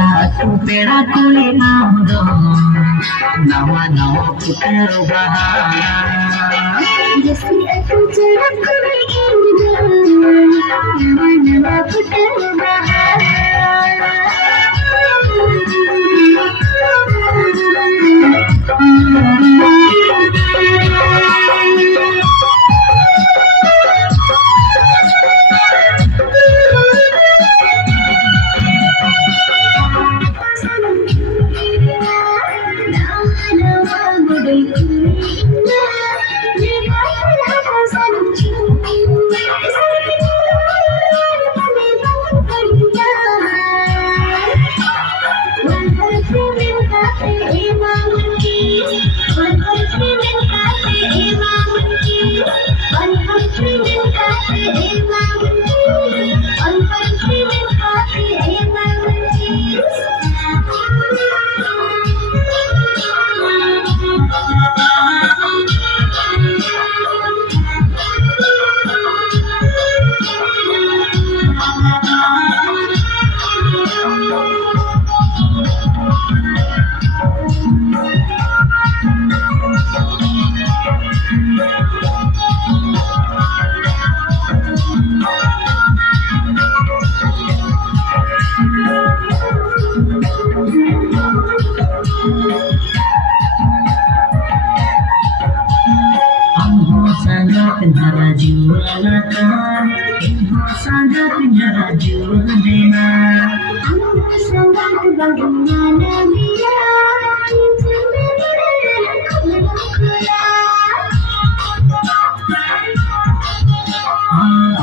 Aku pera kuliah dong, nawa putar bahaya. Jasi aku jarak kuliah nawa putar Penjara jualakan, info saja penjara jualena. Sangat bagaimana dia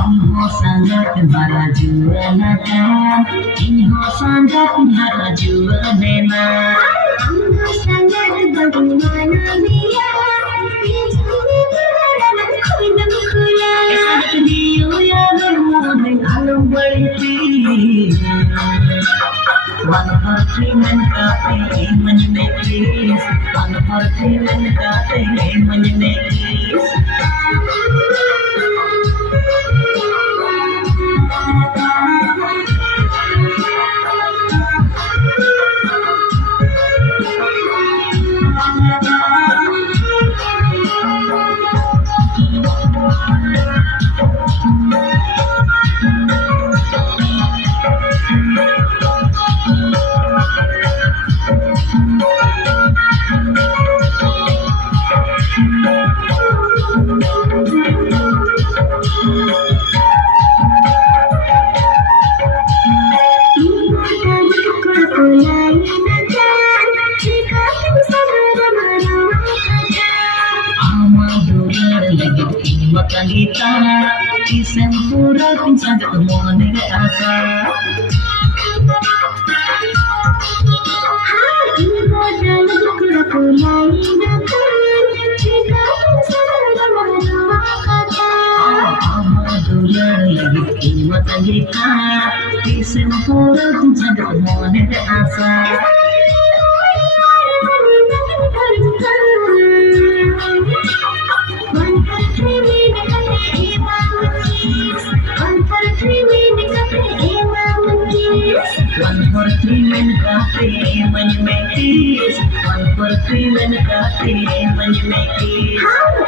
Info saja penjara jualakan, info saja penjara jualena. sangat bagaimana dia One for three men cafe, money make peace. One for three men cafe, money make peace. Makan kita di sempurna pincang ketemu dengan asa. Makan kita di sempurna pincang ketemu dengan asa. One for three men cafe, money make peace. One for three men cafe, money make peace.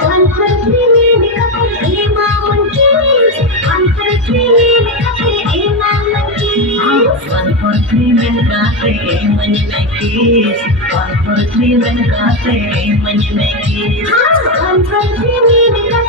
One for three men cafe, monkeys. One for three men cafe, monkeys. One for three men cafe, money make peace. One for three men cafe, money make peace. One for three men cafe.